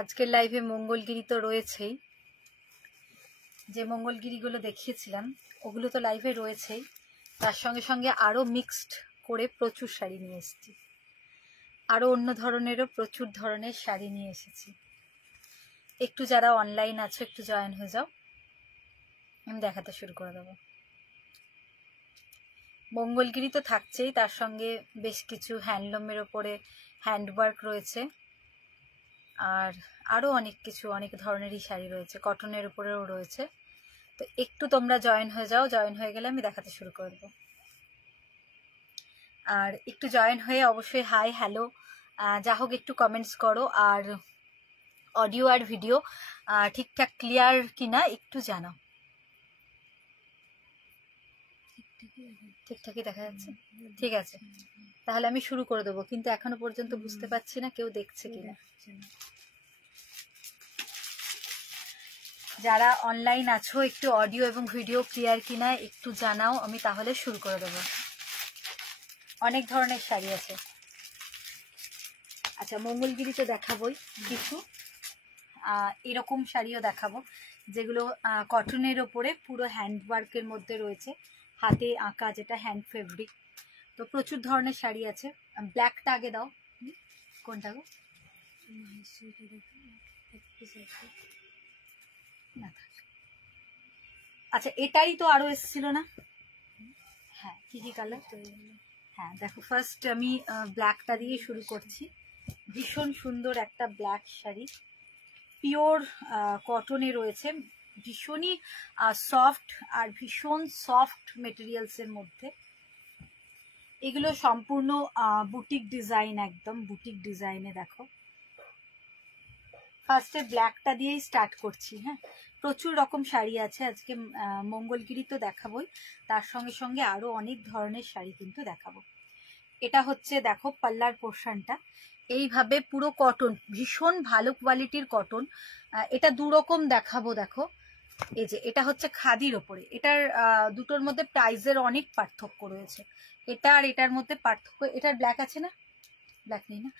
আজকের লাইভে মঙ্গলগিরি তো রয়েছেই, যে মঙ্গলগিরিগুলো দেখিয়েছিলাম ওগুলো তো লাইভে রয়েছেই, তার সঙ্গে সঙ্গে আরও মিক্সড করে প্রচুর শাড়ি নিয়ে এসেছি, আরও অন্য ধরনেরও প্রচুর ধরনের শাড়ি নিয়ে এসেছি। একটু যারা অনলাইন আছো একটু জয়েন হয়ে যাও, আমি দেখাতে শুরু করে দেবো। মঙ্গলগিরি তো থাকছেই, তার সঙ্গে বেশ কিছু হ্যান্ডলুমের ওপরে হ্যান্ডওয়ার্ক রয়েছে, আর আরও অনেক কিছু অনেক ধরনেরই শাড়ি রয়েছে, কটনের উপরেও রয়েছে। তো একটু তোমরা জয়েন হয়ে যাও, জয়েন হয়ে গেলে আমি দেখাতে শুরু করে দেবো। আর একটু জয়েন হয়ে অবশ্যই হাই হ্যালো যা হোক একটু কমেন্টস করো, আর অডিও আর ভিডিও ঠিকঠাক ক্লিয়ার কিনা একটু জানাও। ঠিকঠাকই দেখা যাচ্ছে? ঠিক আছে, তাহলে আমি শুরু করে দেবো, কিন্তু এখনো পর্যন্ত বুঝতে পারছি না কেউ দেখছে কিনা। যারা অনলাইন আছো একটু অডিও এবং ভিডিও ক্লিয়ার কিনা একটু জানাও, আমি তাহলে শুরু করে দেবো। অনেক ধরনের শাড়ি আছে। আচ্ছা, মঙ্গলগিরি তো দেখাবোই, কিছু এরকম শাড়িও দেখাবো যেগুলো কটনের ওপরে পুরো হ্যান্ডওয়ার্কের মধ্যে রয়েছে, হাতে আঁকা, যেটা হ্যান্ড ফেব্রিক। তো প্রচুর ধরনের শাড়ি আছে। ব্ল্যাকটা আগে দাও, কোনটা গো? আচ্ছা, এটাই তো আরো এসেছিল না? হ্যাঁ, কি কি কালার? হ্যাঁ দেখো, ফার্স্ট আমি ব্ল্যাকটা দিয়ে শুরু করছি। ভীষণ সুন্দর একটা ব্ল্যাক শাড়ি, পিওর কটনে রয়েছে, ভীষণই সফট আর ভীষণ সফট মেটেরিয়ালসের মধ্যে। এগুলো সম্পূর্ণ বুটিক ডিজাইন, একদম বুটিক ডিজাইনে। দেখো, ফার্স্টে ব্ল্যাকটা দিয়েই স্টার্ট করছি। হ্যাঁ, প্রচুর রকম শাড়ি আছে আজকে। মঙ্গলগিরি তো দেখাবোই, তার সঙ্গে সঙ্গে আরো অনেক ধরনের শাড়ি কিন্তু দেখাবো। এটা হচ্ছে দেখো পাল্লার পোর্শনটা, এইভাবে পুরো কটন, ভীষণ ভালো কোয়ালিটির কটন। এটা দুরকম দেখাবো। দেখো, এই যে এটা হচ্ছে খাদির ওপরে, এটার দুটোর মধ্যে প্রাইসের অনেক পার্থক্য রয়েছে। এটা আর এটার মধ্যে পার্থক্য, এটার ব্ল্যাক আছে না? ব্ল্যাক নেই না?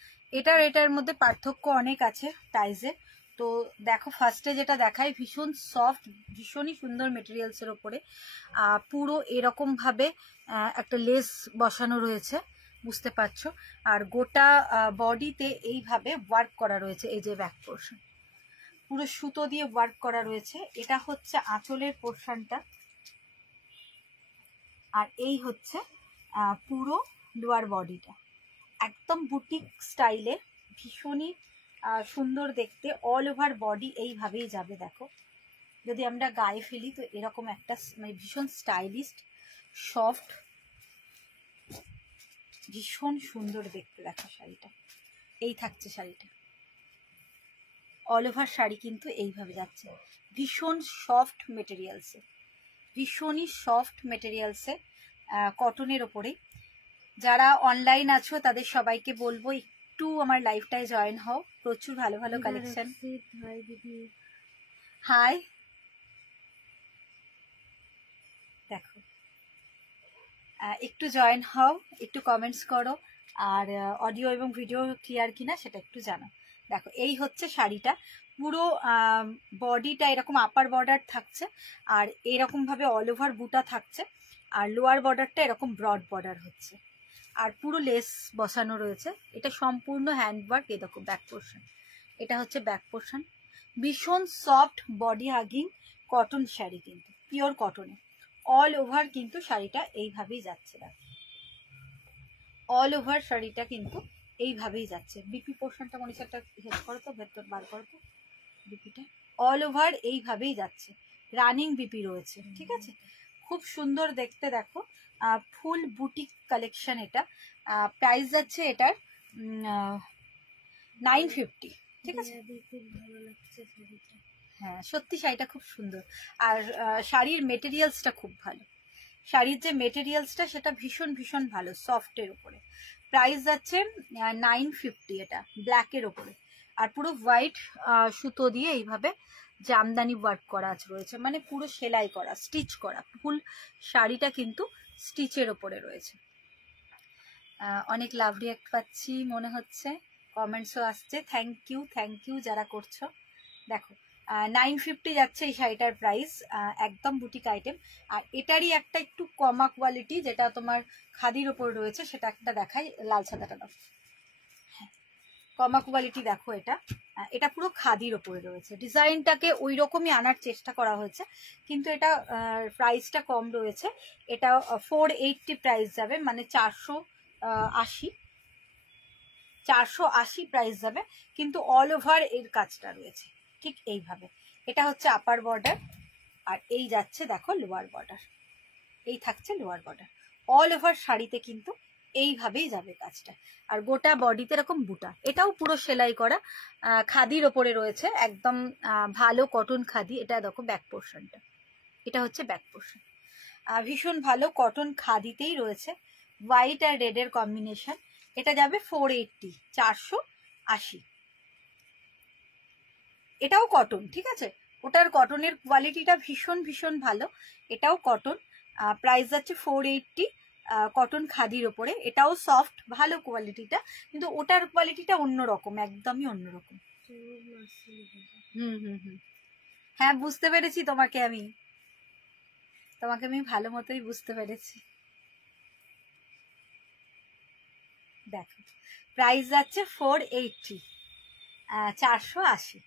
এটার মধ্যে পার্থক্য অনেক আছে প্রাইসে। তো দেখো, ফার্স্টে যেটা দেখায় ভীষণ সফট, ভীষণই সুন্দর মেটেরিয়ালসের ওপরে পুরো এরকম ভাবে একটা লেস বসানো রয়েছে, বুঝতে পারছো? আর গোটা বডিতে এইভাবে ওয়ার্ক করা রয়েছে। এই যে ব্যাক পোর্শন পুরো সুতো দিয়ে ওয়ার্ক করা রয়েছে। এটা হচ্ছে আঁচলের পোর্শনটা, আর এই হচ্ছে পুরো লোয়ার বডিটা, একদম বুটিক স্টাইলে, ভীষণই সুন্দর দেখতে। অল ওভার বডি এইভাবেই যাবে। দেখো, যদি আমরা গায়ে ফেলি তো এরকম একটা মানে ভীষণ স্টাইলিস্ট, সফট, ভীষণ সুন্দর দেখতে। দেখো শাড়িটা এই থাকছে, শাড়িটা অল ওভার শাড়ি কিন্তু এইভাবে যাচ্ছে, ভীষণ সফট মেটেরিয়ালসে, ভীষণই সফট মেটেরিয়ালসে, কটনের ওপরে। যারা অনলাইন আছো তাদের সবাইকে বলবো একটু আমার লাইভটায় জয়েন হও, প্রচুর ভালো ভালো কালেকশন। হাই, দেখো একটু জয়েন হও, একটু কমেন্টস করো, আর অডিও এবং ভিডিও ক্লিয়ার কিনা সেটা একটু জানো। দেখো, এই হচ্ছে শাড়িটা, পুরো বডিটা এরকম আপার বর্ডার থাকছে, আর এরকম ভাবে অল ওভার বুটা থাকছে, আর লোয়ার বর্ডারটা এরকম ব্রড বর্ডার হচ্ছে, আর পুরো লেস বসানো রয়েছে। এটা সম্পূর্ণ হ্যান্ডওয়ার্ক। এই দেখো ব্যাক পোর্শন, এটা হচ্ছে ব্যাক পোর্শন। ভীষণ soft body hugging cotton sari, কিন্তু পিওর কটনে। অল ওভার কিন্তু শাড়িটা এইভাবেই যাচ্ছে। অল ওভার শাড়িটা কিন্তু এইভাবেই যাচ্ছে। বিপি পোর্শনটা মনে হচ্ছে একটা হেল্প করো তো, ভেতর বার করো তো বিপিটা। অল ওভার এইভাবেই যাচ্ছে, রানিং বিপি রয়েছে। ঠিক আছে, খুব সুন্দর দেখতে। দেখো, ফুল বুটিক কালেকশন এটা। প্রাইস যাচ্ছে এটার 950। ঠিক আছে, ভালো লাগছে শাড়িটা। হ্যাঁ, সত্যি শাড়িটা খুব সুন্দর, আর শাড়ির মেটেরিয়ালসটা খুব ভালো। শাড়ির যে মেটেরিয়ালসটা সেটা ভীষণ ভীষণ ভালো, সফটের উপরে। প্রাইস যাচ্ছে 950 এটা ব্ল্যাকের ওপরে, আর পুরো হোয়াইট সুতো দিয়ে এইভাবে জামদানি ওয়ার্ক করা রয়েছে, মানে পুরো সেলাই করা, স্টিচ করা। ফুল শাড়িটা কিন্তু স্টিচের ওপরে রয়েছে। অনেক লাভ রিয়াক্ট পাচ্ছি মনে হচ্ছে, কমেন্টসও আসছে, থ্যাংক ইউ যারা করছো। দেখো 950 যাচ্ছে এই শাড়িটার প্রাইস, একদম বুটিক আইটেম। আর এটারই একটা একটু কমা কোয়ালিটি যেটা তোমার খাদির ওপর রয়েছে, সেটা একটা দেখাই। লাল সাদাটা দাও। হ্যাঁ, কমা কোয়ালিটি দেখো, এটা পুরো খাদির ওপরে রয়েছে। ডিজাইনটাকে ওই রকমই আনার চেষ্টা করা হয়েছে, কিন্তু এটা প্রাইসটা কম রয়েছে। এটা 480 প্রাইস যাবে, মানে 480 প্রাইস যাবে, কিন্তু অল ওভার এর কাজটা রয়েছে ঠিক এইভাবে। এটা হচ্ছে আপার বর্ডার, আর এই যাচ্ছে দেখো লোয়ার বর্ডার, এই থাকছে লোয়ার বর্ডার। অল ওভার শাড়িতে কিন্তু এইভাবেই যাবে কাজটা। আর গোটা বডিতে এরকম বুটা, এটাও পুরো সেলাই করা খাদির ওপরে রয়েছে, একদম ভালো কটন খাদি। এটা দেখো ব্যাক পোর্শনটা, এটা হচ্ছে ব্যাক পোর্শন, ভীষণ ভালো কটন খাদিতেই রয়েছে। হোয়াইট আর রেডের কম্বিনেশন। এটা যাবে 480, 480। এটাও কটন, ঠিক আছে, ওটার কটনের কোয়ালিটিটা ভীষণ ভীষণ ভালো। এটাও কটন, প্রাইস যাচ্ছে 480, কটন খাদির ওপরে। এটাও সফট, ভালো কোয়ালিটিটা, কিন্তু ওটার কোয়ালিটিটা অন্যরকম, একদমই অন্যরকম। হ্যাঁ, বুঝতে পেরেছি তোমাকে আমি ভালো মতোই বুঝতে পেরেছি। দেখো প্রাইস যাচ্ছে 480, 480।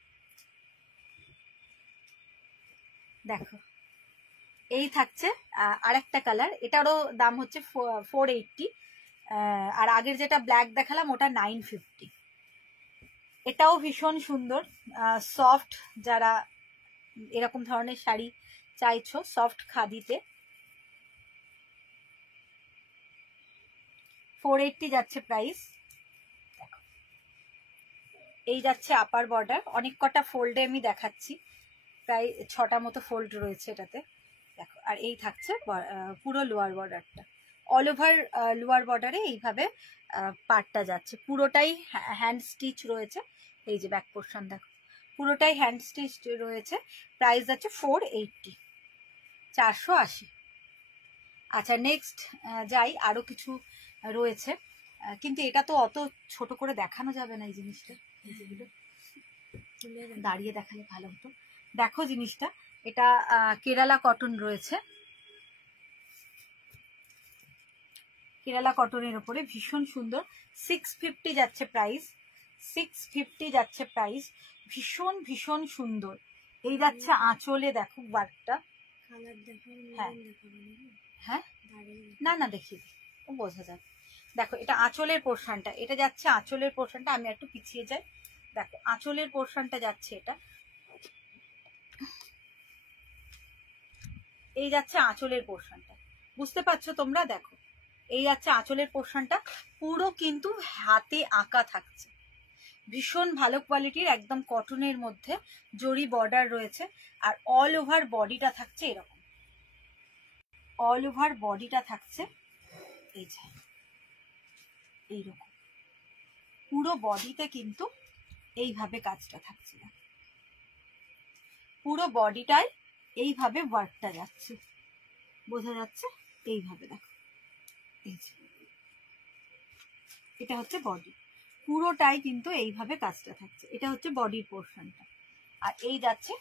দেখো এই থাকছে আরেকটা কালার, এটারও দাম হচ্ছে 480, আর আগের যেটা ব্ল্যাক দেখালাম ওটা 950। এটাও ভীষণ সুন্দর, সফট, যারা এরকম ধরনের শাড়ি চাইছো সফট খাদিতে, 480 যাচ্ছে প্রাইস। দেখো এই যাচ্ছে আপার বর্ডার, অনেক কটা ফোল্ডে আমি দেখাচ্ছি, প্রায় 6টা মতো ফোল্ড রয়েছে এটাতে। দেখো আর এই থাকছে পুরো লোয়ার বর্ডারটা, অল ওভার লোয়ার বর্ডারে এইভাবে পার্টটা যাচ্ছে, পুরোটাই হ্যান্ড স্টিচ রয়েছে। এই যে ব্যাক পোর্শন দেখো, পুরোটাই হ্যান্ড স্টিচ রয়েছে। প্রাইস যাচ্ছে 480, 480। আচ্ছা নেক্সট যাই, আরো কিছু রয়েছে, কিন্তু এটা তো অত ছোট করে দেখানো যাবে না। এই জিনিসটা দাঁড়িয়ে দেখালে ভালো হতো। দেখো জিনিসটা, এটা কেরালা কটন রয়েছে, কেরালা কটনের উপরে ভীষণ সুন্দর। 650 যাচ্ছে প্রাইস, 650 যাচ্ছে প্রাইস, ভীষণ ভীষণ সুন্দর। এই যাচ্ছে আঁচলে, দেখো ওয়ার্কটা। হ্যাঁ হ্যাঁ, না না দেখিয়ে দিই, বোঝা যাবে। দেখো এটা আঁচলের পোর্শনটা, এটা যাচ্ছে আঁচলের পোর্শনটা। আমি একটু পিছিয়ে যাই, দেখো আঁচলের পোর্শনটা যাচ্ছে, এটা এই যাচ্ছে আঁচলের পোর্শনটা, বুঝতে পারছো তোমরা? দেখো এই যাচ্ছে আঁচলের পোর্শনটা, পুরো কিন্তু হাতে আঁকা থাকছে, ভীষণ ভালো কোয়ালিটির, একদম কটনের মধ্যে জরি বর্ডার রয়েছে। আর অল ওভার বডিটা থাকছে এরকম, অল ওভার বডিটা থাকছে এই যে এইরকম, পুরো বডিতে কিন্তু এইভাবে কাজটা থাকছে, পুরো বডিটায় এইভাবে ওয়ার্কটা যাচ্ছে, বোঝা যাচ্ছে? এইভাবে দেখো, এই যে এটা হচ্ছে বডি, পুরোটাই কিন্তু এইভাবে কাজটা থাকছে। এটা হচ্ছে বডির পোর্শনটা, আর এই যাচ্ছে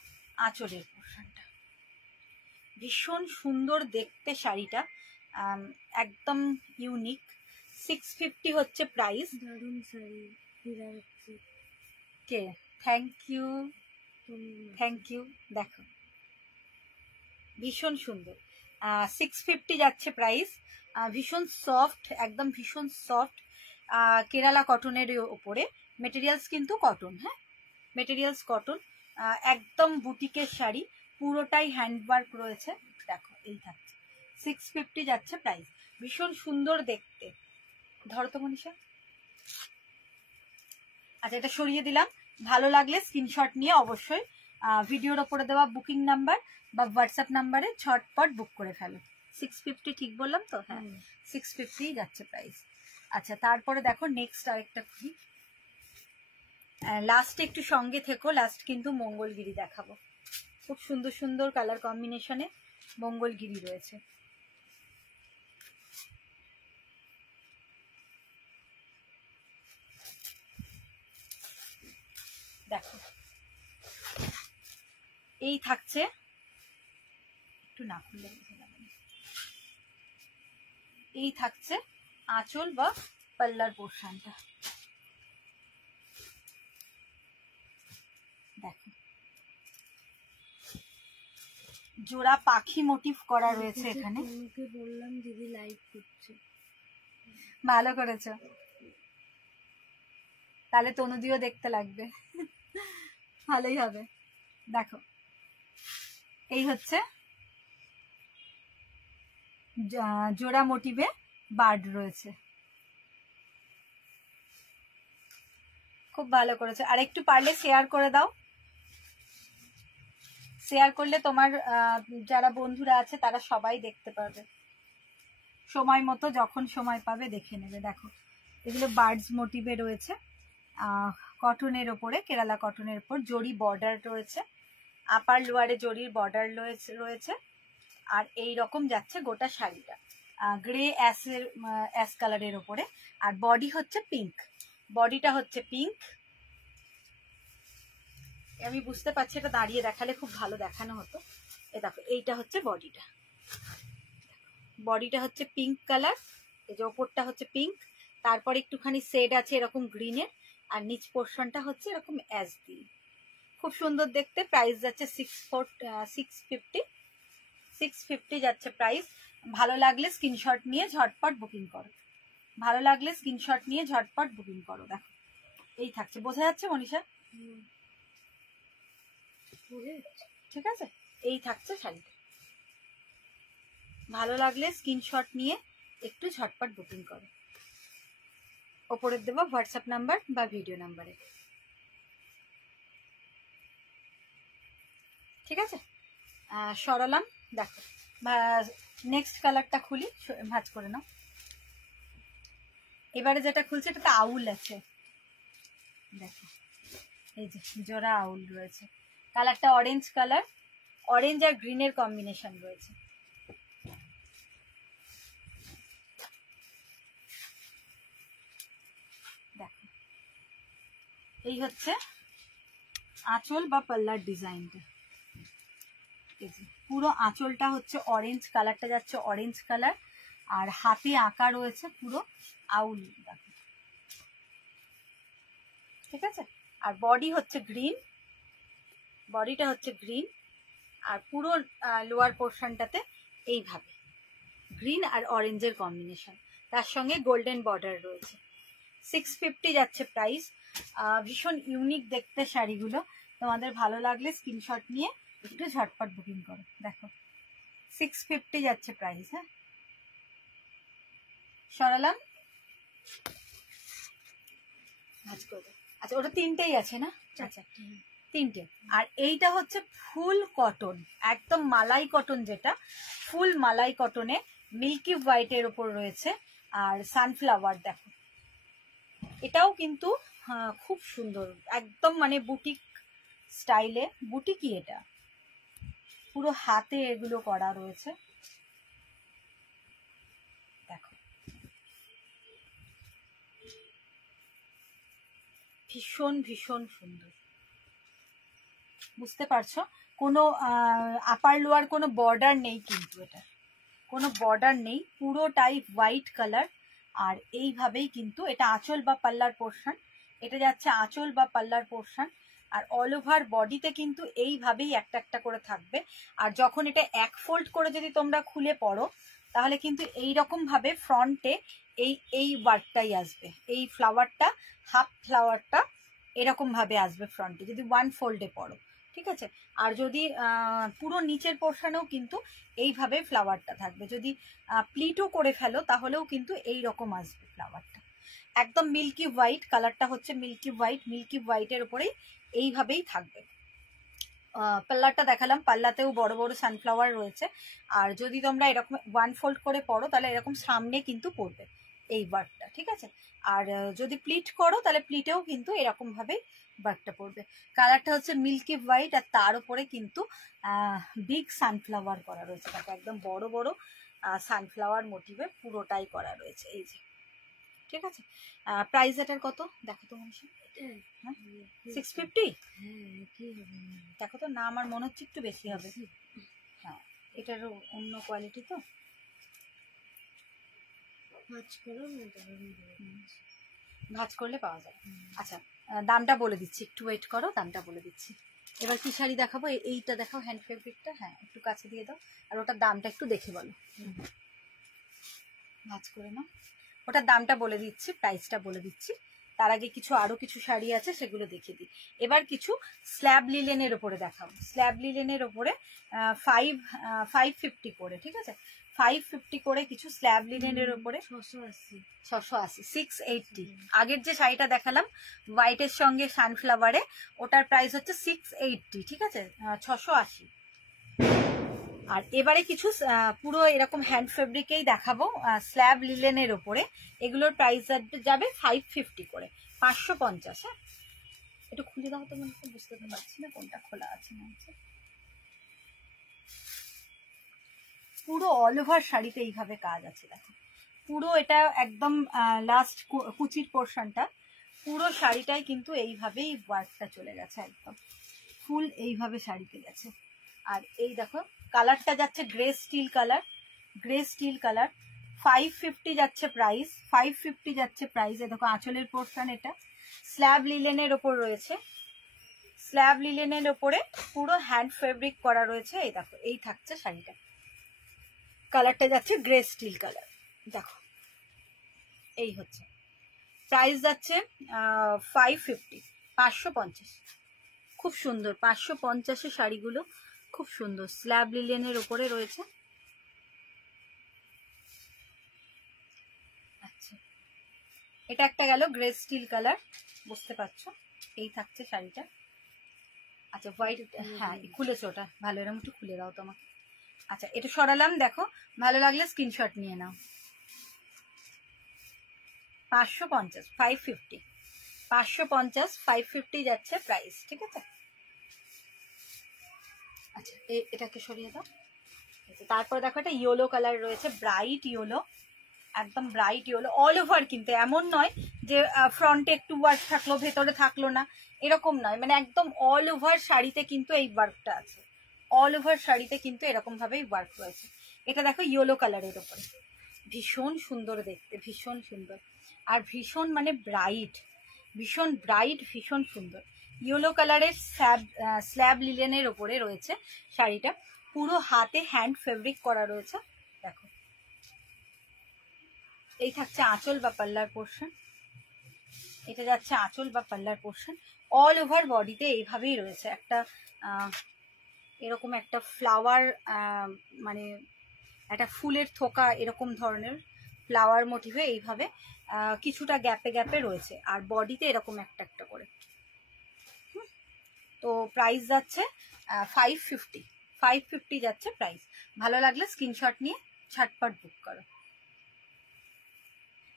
আঁচলের পোর্শনটা। ভীষণ সুন্দর দেখতে শাড়িটা, একদম ইউনিক। 650 হচ্ছে প্রাইস। দারুণ শাড়ি, কে থ্যাংক ইউ। দেখো ভীষণ সুন্দর, 650 যাচ্ছে প্রাইস। ভীষণ সফট, একদম ভীষণ সফট কেরালা কটনের ওপরে। মেটেরিয়ালস কিন্তু কটন, হ্যাঁ মেটেরিয়ালস কটন, একদম বুটিকের শাড়ি, পুরোটাই হ্যান্ডওয়ার্ক রয়েছে। দেখো এই থাকছে 650 যাচ্ছে প্রাইস, ভীষণ সুন্দর দেখতে। ধরো তো মনীষা। আচ্ছা এটা সরিয়ে দিলাম, ভালো লাগলে স্ক্রিনশট নিয়ে অবশ্যই ভিডিওর ওপরে দেওয়া বুকিং নাম্বার বা হোয়াটসঅ্যাপ নাম্বারে ঝটপট বুক করে ফেলো। 650 ঠিক বললাম তো? হ্যাঁ 650 যাচ্ছে প্রাইস। আচ্ছা তারপরে দেখো নেক্সট আরেকটা খুলি, লাস্ট একটু সঙ্গে থেকো, লাস্ট কিন্তু মঙ্গলগিরি দেখাবো। খুব সুন্দর সুন্দর কালার কম্বিনেশনে মঙ্গলগিরি রয়েছে। দেখো এই থাকছে, একটু না খুললে এই থাকছে আঁচল বা পাল্লার পোর্শনটা। দেখো জোড়া পাখি মোটিভ করা রয়েছে এখানে। বললাম দিদি লাইক করছে, ভালো করেছো, তাহলে তনুদিও দেখতে লাগবে, ভালোই হবে। দেখো এই হচ্ছে জোড়া মোটিভে বার্ড রয়েছে, খুব ভালো করেছো। আর একটু পারলে শেয়ার করে দাও, শেয়ার করলে তোমার যারা বন্ধুরা আছে তারা সবাই দেখতে পাবে, সময় মতো যখন সময় পাবে দেখে নেবে। দেখো এগুলো বার্ডস মোটিভে রয়েছে, কটনের ওপরে, কেরালা কটনের ওপর জরি বর্ডার রয়েছে, আপার লোয়ারে জরির বর্ডার রয়েছে। আর এই রকম যাচ্ছে গোটা শাড়িটা, গ্রে অ্যাশ কালারের ওপরে। আর বডি হচ্ছে পিঙ্ক, বডিটা হচ্ছে পিঙ্ক। আমি বুঝতে পারছি এটা দাঁড়িয়ে দেখালে খুব ভালো দেখানো হতো। এ দেখো এইটা হচ্ছে বডিটা, বডিটা হচ্ছে পিঙ্ক কালার, এই যে ওপরটা হচ্ছে পিঙ্ক, তারপর একটুখানি শেড আছে এরকম গ্রিনের, আর নিচ পোর্শনটা হচ্ছে এরকম অ্যাশ দিয়ে, খুব সুন্দর দেখতে। প্রাইস যাচ্ছে 650 যাচ্ছে প্রাইস। ভালো লাগলে স্ক্রিনশট নিয়ে ঝটপট বুকিং করো, ভালো লাগলে স্ক্রিনশট নিয়ে ঝটপট বুকিং করো। দেখো এই থাকছে, বোঝা যাচ্ছে মনীষা? ঠিক আছে, এই থাকছে শাড়িটা। ভালো লাগলে স্ক্রিনশট নিয়ে একটু ঝটপট বুকিং করো, ওপরে দেবো হোয়াটসঅ্যাপ নাম্বার বা ভিডিও নাম্বারে। ঠিক আছে, সরালাম। দেখো নেক্সট কালারটা খুলি, ভাঁজ করে নাও। এবারে যেটা খুলছে এটাতে আউল আছে, দেখো এই যে জোড়া আউল রয়েছে, কালারটা অরেঞ্জ কালার, অরেঞ্জ আর গ্রিনের কম্বিনেশন রয়েছে। দেখো এই হচ্ছে আঁচল বা পাল্লার ডিজাইনটা, এই যে পুরো আঁচলটা হচ্ছে অরেঞ্জ কালারটা যাচ্ছে অরেঞ্জ কালার, আর হাতে আঁকা রয়েছে পুরো আউল। দেখো ঠিক আছে, আর বডি হচ্ছে গ্রিন, বডিটা হচ্ছে গ্রিন, আর পুরো লোয়ার পোর্শনটাতে এইভাবে গ্রিন আর অরেঞ্জের কম্বিনেশন, তার সঙ্গে গোল্ডেন বর্ডার রয়েছে। 650 যাচ্ছে প্রাইস। ভীষণ ইউনিক দেখতে শাড়িগুলো, তোমাদের ভালো লাগলে স্ক্রিনশট নিয়ে একটু ঝটপট বুকিং করো। দেখো 650 যাচ্ছে প্রাইস। হ্যাঁ সরালাম, আচ্ছা ওটা তিনটেই আছে না? আচ্ছা তিনটে। আর এইটা হচ্ছে ফুল কটন, একদম মালাই কটন, যেটা ফুল মালাই কটনে মিল্কি হোয়াইটের ওপর রয়েছে, আর সানফ্লাওয়ার। দেখো এটাও কিন্তু খুব সুন্দর, একদম মানে বুটিক স্টাইলে, বুটিকই এটা, পুরো হাতে এগুলো করা রয়েছে। দেখো ভীষণ ভীষণ সুন্দর, বুঝতে পারছো? কোনো আপার লোয়ার কোনো বর্ডার নেই, কিন্তু এটা কোনো বর্ডার নেই, পুরোটাই হোয়াইট কালার। আর এইভাবেই কিন্তু এটা আঁচল বা পাল্লার পোর্শন, এটা যাচ্ছে আঁচল বা পাল্লার পোর্শন। আর অল ওভার বডিতে কিন্তু এইভাবেই একটা একটা করে থাকবে। আর যখন এটা এক ফোল্ড করে যদি তোমরা খুলে পড়ো, তাহলে কিন্তু এইরকম ভাবে ফ্রন্টে এই ওয়ার্কটাই আসবে, এই ফ্লাওয়ারটা, হাফ ফ্লাওয়ারটা এরকম ভাবে আসবে ফ্রন্টে যদি ওয়ান ফোল্ডে পড়ো। ঠিক আছে, আর যদি পুরো নিচের পোর্শনেও কিন্তু এইভাবে ফ্লাওয়ারটা থাকবে, যদি প্লিটও করে ফেলো তাহলেও কিন্তু এই রকম আসবে ফ্লাওয়ারটা। একদম মিল্কি হোয়াইট কালারটা হচ্ছে, মিল্কি হোয়াইট, মিল্কি হোয়াইটের উপরেই এইভাবেই থাকবে। পাল্লাটা দেখালাম, পাল্লাতেও বড় বড় সানফ্লাওয়ার রয়েছে। আর যদি তোমরা এরকম ওয়ান ফোল্ড করে পড়ো তাহলে এরকম সামনে কিন্তু পড়বে এই ওয়ার্কটা। ঠিক আছে, আর যদি প্লিট করো তাহলে প্লিটেও কিন্তু এরকম ভাবেই ওয়ার্কটা পড়বে। কালারটা হচ্ছে মিল্কি হোয়াইট, আর তার উপরে কিন্তু বিগ সানফ্লাওয়ার করা রয়েছে, তাকে একদম বড় বড় সানফ্লাওয়ার মোটিভে পুরোটাই করা রয়েছে। এই যে ঠিক আছে। প্রাইস এটার কত দেখো তো মনীষা? 650। দেখো তো না, আমার মনে হচ্ছে একটু বেশি হবে। হ্যাঁ, এটারও অন্য কোয়ালিটি তো। ভাঁজ করলে পাওয়া যায়। আচ্ছা, দামটা বলে দিচ্ছি, একটু ওয়েট করো, দামটা বলে দিচ্ছি। এবার কি শাড়ি দেখাবো? এইটা দেখাও, হ্যান্ড ফেব্রিকটা। হ্যাঁ, একটু কাছে দিয়ে দাও, আর ওটার দামটা একটু দেখে বলো। ভাঁজ করে নাও। ওটার দামটা বলে দিচ্ছি, প্রাইসটা বলে দিচ্ছি। তার আগে আরো কিছু শাড়ি আছে, সেগুলো দেখিয়ে দিই। এবার কিছু স্ল্যাব লিলেনের ওপরে দেখাবো। স্ল্যাব লিলেনের ওপরে 550 করে, ঠিক আছে, 550 করে কিছু স্ল্যাব লিনেনের ওপরে 680, 680। আগের যে শাড়িটা দেখালাম হোয়াইটের সঙ্গে সানফ্লাওয়ারে, ওটার প্রাইস হচ্ছে 680, ঠিক আছে, 680। আর এবারে কিছু পুরো এরকম হ্যান্ড ফেব্রিকেই দেখাবো স্ল্যাব লিলেনের ওপরে। এগুলোর প্রাইস যাবে 550 করে, 550। হ্যাঁ, একটু খুলে দাও তো, মনে বুঝতে পারছি না কোনটা খোলা আছে না আছে। পুরো অল ওভার শাড়িতে এইভাবে কাজ আছে, দেখো পুরো এটা একদম লাস্ট কুচির পোর্শনটা, পুরো শাড়িটাই কিন্তু এইভাবেই ওয়ার্কটা চলে গেছে, একদম ফুল এইভাবে শাড়িতে গেছে। আর এই দেখো কালারটা যাচ্ছে grey steel colour, grey steel colour. 550 যাচ্ছে প্রাইস, 550 যাচ্ছে প্রাইস। এ দেখো আঁচলের পোর্শন, এটা স্ল্যাব লিলেনের ওপর রয়েছে, স্ল্যাব লিলেনের ওপরে পুরো হ্যান্ড ফেব্রিক করা রয়েছে। এই দেখো, এই থাকছে শাড়িটা, কালারটা যাচ্ছে গ্রে স্টিল কালার। দেখো এই হচ্ছে প্রাইস যাচ্ছে 550, 550। খুব সুন্দর, 550 শাড়িগুলো খুব সুন্দর, স্ল্যাব লিলেনের ওপরে রয়েছে। আচ্ছা, এটা একটা গেল গ্রে স্টিল কালার, বুঝতে পারছো, এই থাকছে শাড়িটা। আচ্ছা হোয়াইট, হ্যাঁ খুলেছে ওটা, ভালো এরকম একটু খুলে দাও তোমাকে। আচ্ছা, এটা সরালাম, দেখো ভালো লাগলে স্ক্রিনশট নিয়ে নাও। 550, 550, 550, 550 যাচ্ছে প্রাইস, ঠিক আছে। আচ্ছা, এটাকে সরিয়ে দাও। তারপর দেখো একটা ইয়েলো কালার রয়েছে, ব্রাইট ইয়েলো, একদম ব্রাইট ইয়েলো, অল ওভার, কিন্তু এমন নয় যে ফ্রন্টে একটু ওয়ার্ক থাকলো ভেতরে থাকলো না, এরকম নয়, মানে একদম অল ওভার শাড়িতে কিন্তু এই ওয়ার্কটা আছে, অল ওভার শাড়িতে কিন্তু এরকম ভাবেই ওয়ার্ক রয়েছে। এটা দেখো ইয়েলো কালারের ওপরে, ভীষণ সুন্দর দেখতে, ভীষণ সুন্দর, আর ভীষণ মানে ব্রাইট, ভীষণ ব্রাইট, ভীষণ সুন্দর। ইয়েলো কালারের স্ল্যাব লিলেনের ওপরে রয়েছে শাড়িটা, পুরো হাতে হ্যান্ড ফেব্রিক করা রয়েছে। দেখো এই থাকছে আঁচল বা পাল্লার পোর্শন, এটা যাচ্ছে আঁচল বা পাল্লার পোর্শন। অল ওভার বডিতে এইভাবেই রয়েছে একটা এরকম একটা ফ্লাওয়ার, মানে একটা ফুলের থোকা এরকম ধরনের ফ্লাওয়ার মোটিভে এইভাবে কিছুটা গ্যাপে গ্যাপে রয়েছে, আর বডিতে এরকম একটা একটা করে। তো প্রাইস যাচ্ছে 550, 550 যাচ্ছে প্রাইস। ভালো লাগলে স্ক্রিনশট নিয়ে ঝটপট বুক করো।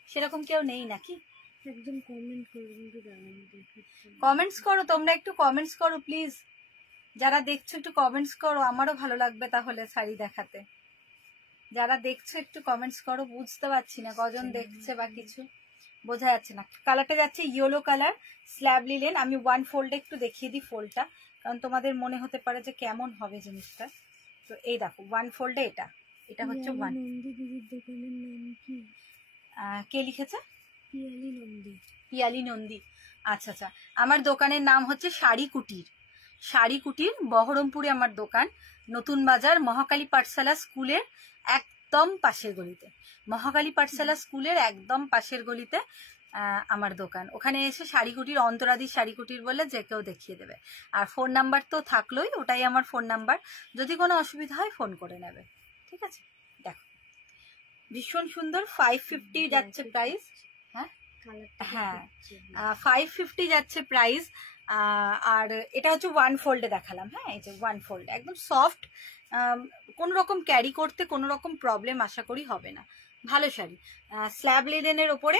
সেরকম কেউ নেই নাকি? একদম কমেন্টস করো, তোমরা একটু কমেন্টস করো প্লিজ, যারা দেখছো একটু কমেন্টস করো, আমারও ভালো লাগবে তাহলে শাড়ি দেখাতে। যারা দেখছো একটু কমেন্টস করো, বুঝতে পারছি না কজন দেখছে বা কিছু বোঝা যাচ্ছে না। কালারটা যাচ্ছে ইয়েলো কালার, স্ল্যাব লিলেন। আমি ওয়ান ফোল্ডে একটু দেখিয়ে দিই ফোল্ডটা, কারণ তোমাদের মনে হতে পারে যে কেমন হবে জিনিসটা। তো এই দেখো ওয়ান ফোল্ডে, এটা হচ্ছে ওয়ান। দিদির দোকানের নাম কি? কে লিখেছে? পিয়ালি নন্দী। পিয়ালি নন্দী, আচ্ছা আচ্ছা। আমার দোকানের নাম হচ্ছে শাড়ি কুটির, শাড়ি কুটির, বহরমপুরে আমার দোকান, নতুন বাজার, মহাকালী পাঠশালা স্কুলের একদম পাশের গলিতে, মহাকালী পাঠশালা স্কুলের একদম পাশের গলিতে আমার দোকান। ওখানে এসে শাড়ি কুটির, অন্তরাদি শাড়ি কুটির বলে যে কেউ দেখিয়ে দেবে। আর ফোন নাম্বার তো থাকলোই, ওটাই আমার ফোন নাম্বার, যদি কোনো অসুবিধা হয় ফোন করে নেবে, ঠিক আছে। দেখো ভীষণ সুন্দর, 550 যাচ্ছে প্রাইস। হ্যাঁ 550 যাচ্ছে প্রাইস। আর এটা হচ্ছে ওয়ান ফোল্ডে দেখালাম। হ্যাঁ, এই যে ওয়ান ফোল্ড, একদম সফট, কোনো রকম ক্যারি করতে কোনো রকম প্রবলেম আশা করি হবে না। ভালো শাড়ি, স্ল্যাব লিনেনের ওপরে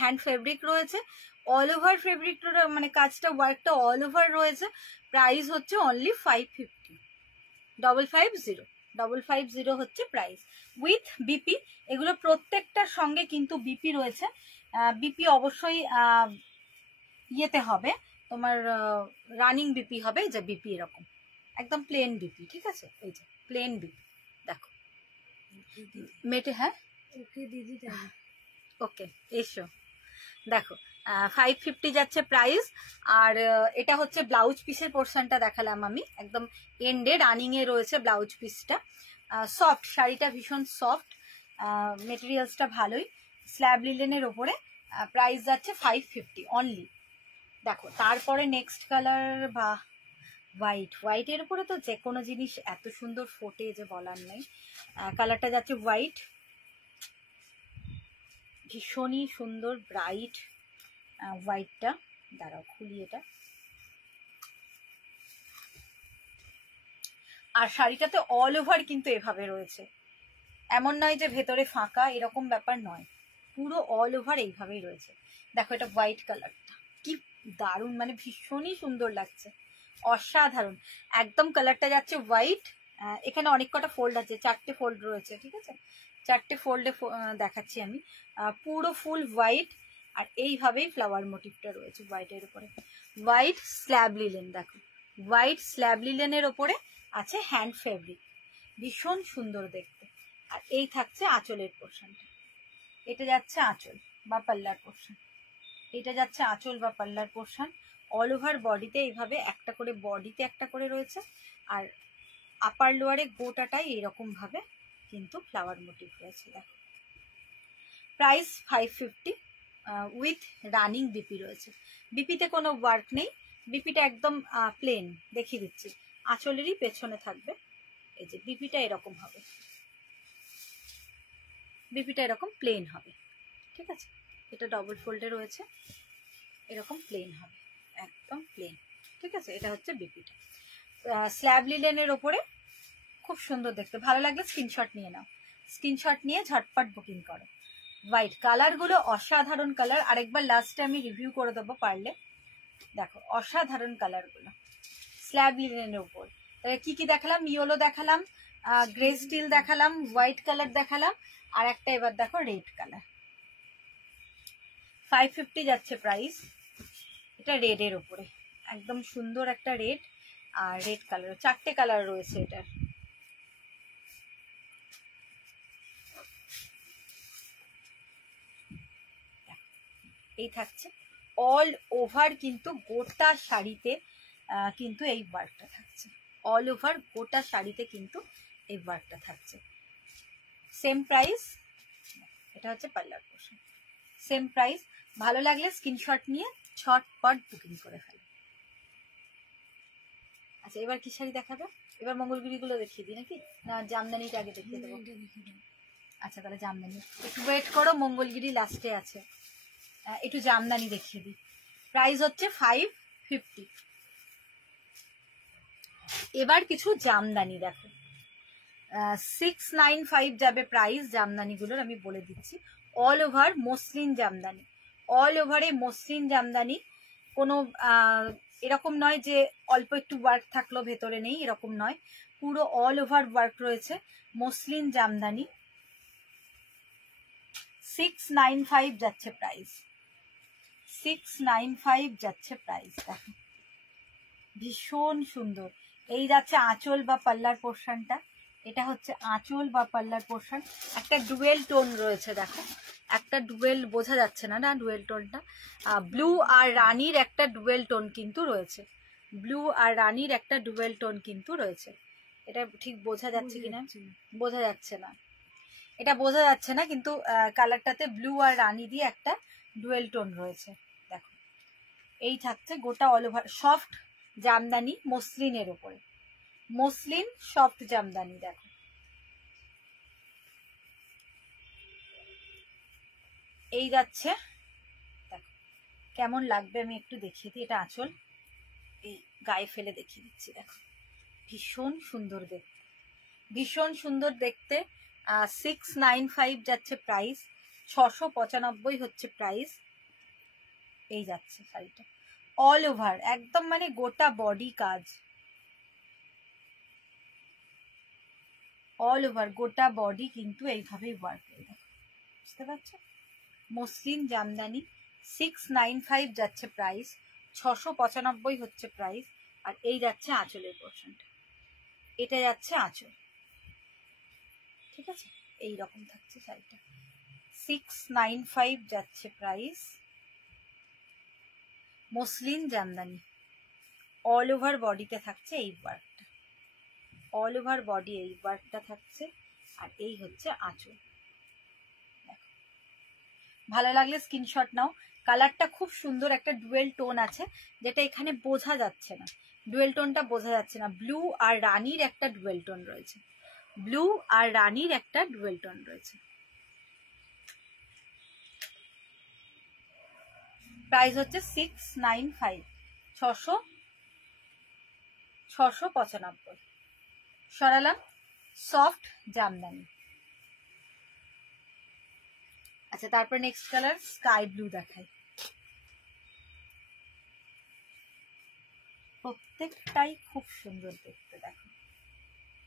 হ্যান্ড ফেব্রিক রয়েছে, অল ওভার ফেব্রিক, মানে কাজটা ওয়ার্কটা অল ওভার রয়েছে। প্রাইস হচ্ছে অনলি 550, 550। 550 হচ্ছে প্রাইস উইথ বিপি। এগুলো প্রত্যেকটার সঙ্গে কিন্তু বিপি রয়েছে। বিপি অবশ্যই ইয়েতে হবে, তোমার রানিং বিপি হবে, যে বিপি এরকম একদম প্লেন বিপি, ঠিক আছে, এই যে প্লেন বিপি দেখো মেটে। হ্যাঁ ওকে দিদি তাই ওকে এসো দেখো 550 যাচ্ছে প্রাইস। আর এটা হচ্ছে ব্লাউজ পিসের পোর্শনটা দেখালাম আমি, একদম এন্ডে রানিং এ রয়েছে ব্লাউজ পিসটা। সফট শাড়িটা, ভীষণ সফট, মেটেরিয়ালসটা ভালোই, স্ল্যাব লিলেনের ওপরে। প্রাইস যাচ্ছে 550 অনলি। দেখো তারপরে নেক্সট কালার বা হোয়াইটের উপরে তো যে কোনো জিনিস এত সুন্দর ফোটে যে বলার নেই। কালারটা যাচ্ছে হোয়াইট, ভীষণই সুন্দর ব্রাইট হোয়াইটটা। দাঁড়াও খুলি এটা। আর শাড়িটাতে অল ওভার কিন্তু এভাবে রয়েছে, এমন নয় যে ভেতরে ফাঁকা, এরকম ব্যাপার নয়, পুরো অল ওভার এইভাবেই রয়েছে। দেখো এটা হোয়াইট কালারটা কি দারুণ, মানে ভীষণই সুন্দর লাগছে, অসাধারণ একদম। কালারটা যাচ্ছে হোয়াইট, এখানে অনেক কটা ফোল্ড আছে, 4টে ফোল্ড রয়েছে, ঠিক আছে, 4টে ফোল্ডে দেখাচ্ছি আমি। পুরো ফুল হোয়াইট, আর এইভাবেই ফ্লাওয়ার মোটিভটা রয়েছে হোয়াইটের উপরে। হোয়াইট স্ল্যাব লিলেন, দেখো হোয়াইট স্ল্যাব লিলেনের ওপরে আছে হ্যান্ড ফেব্রিক, ভীষণ সুন্দর দেখতে। আর এই থাকছে আঁচলের পোর্শনটা, এটা যাচ্ছে আঁচল বা পাল্লার পোর্শন, এটা যাচ্ছে আঁচল বা পাল্লার পোর্শন। অল ওভার বডিতে এইভাবে একটা করে, বডিতে একটা করে রয়েছে, আর আপার লোয়ারে গোটাটাই এইরকম ভাবে কিন্তু ফ্লাওয়ার মোটিভ রয়েছে। দেখো প্রাইস 550 উইথ রানিং বিপি রয়েছে। বিপিতে কোনো ওয়ার্ক নেই, বিপিটা একদম প্লেন, দেখিয়ে দিচ্ছি, আঁচলেরই পেছনে থাকবে। এই যে বিপিটা এরকম হবে, বিপিটা এরকম প্লেন হবে, ঠিক আছে, এটা ডবল ফোল্ডে রয়েছে, এরকম প্লেন হবে, একদম প্লেন, ঠিক আছে। এটা হচ্ছে বিপিটা স্ল্যাব লিলেনের ওপরে, খুব সুন্দর দেখতে। ভালো লাগলে স্ক্রিনশট নিয়ে নাও, স্ক্রিনশট নিয়ে ঝটপট বুকিং করো। হোয়াইট কালারগুলো অসাধারণ কালার, আরেকবার লাস্টে আমি রিভিউ করে দেবো পারলে। দেখো অসাধারণ কালারগুলো স্ল্যাব লিনেনের উপর। কি কি দেখালাম? ইয়েলো দেখালাম, গ্রে স্টিল দেখালাম, হোয়াইট কালার দেখালাম, আর একটা এবার দেখো রেড কালার। 550 যাচ্ছে প্রাইস। এটা রেডের উপরে একদম সুন্দর একটা রেড, আর রেড কালার, 4টে কালার রয়েছে এটার। এই থাকছে অল ওভার, কিন্তু গোটা শাড়িতে কিন্তু এই ওয়ার্কটা থাকছে, অল ওভার গোটা শাড়িতে কিন্তু এই ওয়ার্কটা থাকছে। সেম প্রাইস, এটা হচ্ছে পার্লার পোর্শন, সেম প্রাইস। ভালো লাগলে স্ক্রিনশট নিয়ে ঝটপট বুকিং করে ফেলো। আচ্ছা এবার কি শাড়ি দেখাবে? এবার মঙ্গলগিরিগুলো দেখিয়ে দিই নাকি, না জামদানিটা আগে দেখিয়ে দেবো? আচ্ছা তাহলে জামদানি, একটু ওয়েট করো, মঙ্গলগিরি লাস্টে আছে। একটু জামদানি দেখিয়ে দিই। প্রাইস হচ্ছে 550। এবার কিছু জামদানি দেখো, 695 যাবে প্রাইস জামদানিগুলোর, আমি বলে দিচ্ছি। All over muslin Jamdani, all ওভারে মসলিন জামদানি, কোনো এরকম নয় যে অল্প একটু ওয়ার্ক থাকলো ভেতরে নেই, এরকম নয়, পুরো অল ওভার ওয়ার্ক রয়েছে, মসলিন জামদানি। 695 যাচ্ছে প্রাইস, 695 যাচ্ছে প্রাইস। দেখো ভীষণ সুন্দর। এই যাচ্ছে আঁচল বা পাল্লার পোর্শনটা, এটা হচ্ছে আঁচল বা পাল্লার পোর্শন। একটা ডুয়েল টোন রয়েছে, দেখো একটা ডুয়েল, বোঝা যাচ্ছে না, না ডুয়েল টোনটা, ব্লু আর রানীর একটা ডুয়েল টোন কিন্তু রয়েছে, ব্লু আর রানীর একটা ডুয়েল টোন কিন্তু রয়েছে। এটা ঠিক বোঝা যাচ্ছে কিনা, বোঝা যাচ্ছে না, এটা বোঝা যাচ্ছে না, কিন্তু কালারটাতে ব্লু আর রানী দিয়ে একটা ডুয়েল টোন রয়েছে। দেখো এই থাকছে গোটা অল ওভার সফট জামদানি, মসলিনের উপরে, মসলিন সফট জামদানি। দেখো এই যাচ্ছে, দেখো কেমন লাগবে আমি একটু দেখিয়ে দিই। এটা আঁচল, এই গায়ে ফেলে দেখিয়ে দিচ্ছি, দেখো ভীষণ সুন্দর দেখতে, ভীষণ সুন্দর দেখতে। 695 যাচ্ছে প্রাইস, 695 হচ্ছে প্রাইস। এই যাচ্ছে শাড়িটা অল ওভার একদম, মানে গোটা বডি কাজ, অল ওভার গোটা বডি কিন্তু এইভাবেই ওয়ার্ক করে, বুঝতে পারছো? মসলিন জামদানি 695 যাচ্ছে প্রাইস, 695 হচ্ছে প্রাইস। আর এই যাচ্ছে আঁচলের পোর্শনটা, এটা যাচ্ছে আঁচল, ঠিক আছে? এই রকম থাকছে শাড়িটা, 695 যাচ্ছে price. Muslin Jamdani all over বডিতে থাকছে এই ওয়ার্কটা, অল ওভার বডি এই ওয়ার্কটা থাকছে। আর এই হচ্ছে আঁচল। ভালো লাগলে স্ক্রিনশট নাও। কালারটা খুব সুন্দর, একটা ডুয়েল টোন আছে যেটা এখানে বোঝা যাচ্ছে না, ডুয়েল টোনটা বোঝা যাচ্ছে না। ব্লু আর রানীর একটা ডুয়েল টোন রয়েছে, ব্লু আর রানীর একটা ডুয়েল টোন রয়েছে। প্রাইস হচ্ছে 695, 695। সরালাম। সফট জামদানি। আচ্ছা, তারপর নেক্সট কালার স্কাই ব্লু দেখাই। প্রত্যেকটাই খুব সুন্দর দেখতে, দেখো।